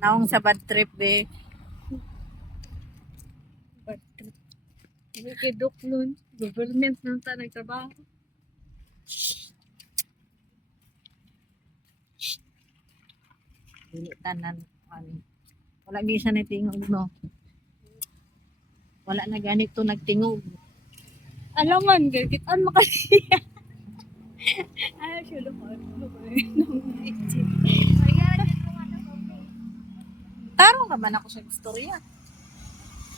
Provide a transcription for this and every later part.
Naong sa bad trip, be. Bad trip. Hindi kidok nun. Government nang ta nagtrabaho. Dili tanan. Wala gisa na tingog, no? Wala na ganito nagtingog. Alaman, gagitan makasiya. Ay, sila ko. Tarong naman ako sa istorya.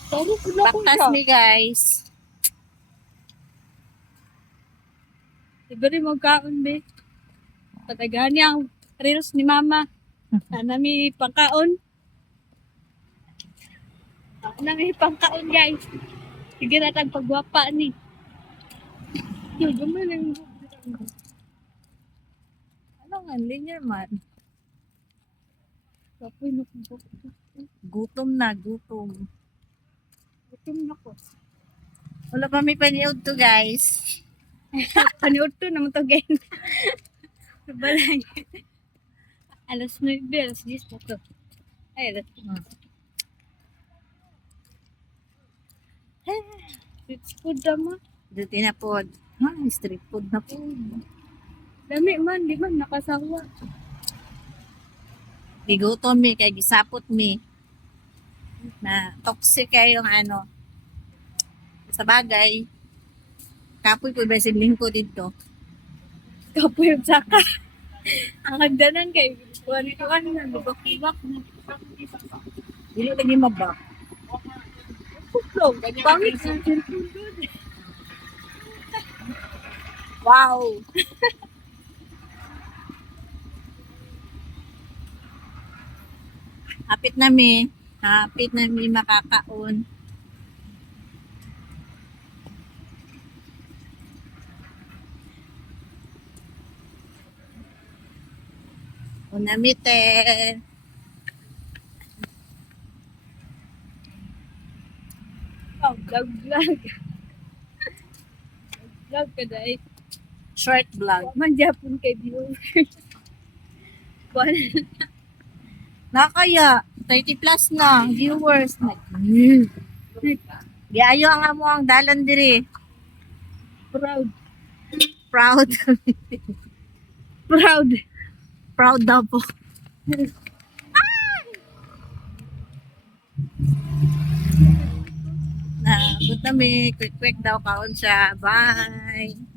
Taro ko na ko Baktas siya. me, guys. Iba rin magkaon, be. Patagahan niya ang reels ni mama. Sana may pangkaon. Sana may pangkaon, guys. Sige na tag pagwapa ni. Yung gumaling. Ano nga, linear man. Kapoy na ko. Gutom na, gutom. Gutom na ko. Wala pa may paniod to, guys. Panood to naman to again. Balay. Alas 9, alas 10 na to. Ay, alas 10. It's food naman. Duty na po. Street food na po. Dami man, di man nakasawa. Bigutom mi, kay gisapot mi. Na toxic kayong ano. Sa bagay, kapoy po ba sibling ko dito? Kapoy yung saka. Ang hagdanan kay kuhan na, bubak-bubak na. Dili lagi mabak. Putlong, pangit sa cellphone doon. Wow! Hapit na mi. Hapit na mi makakaon. Unamite. Oh, vlog. Vlog ka dahil. Short vlog. Manjapon kay viewers. Nakaya, 30 plus na viewers. Giayo ang amo ang dalan diri. Proud. Proud. Proud. Proud daw po. Na, but na mi, quick daw kaon siya. Bye.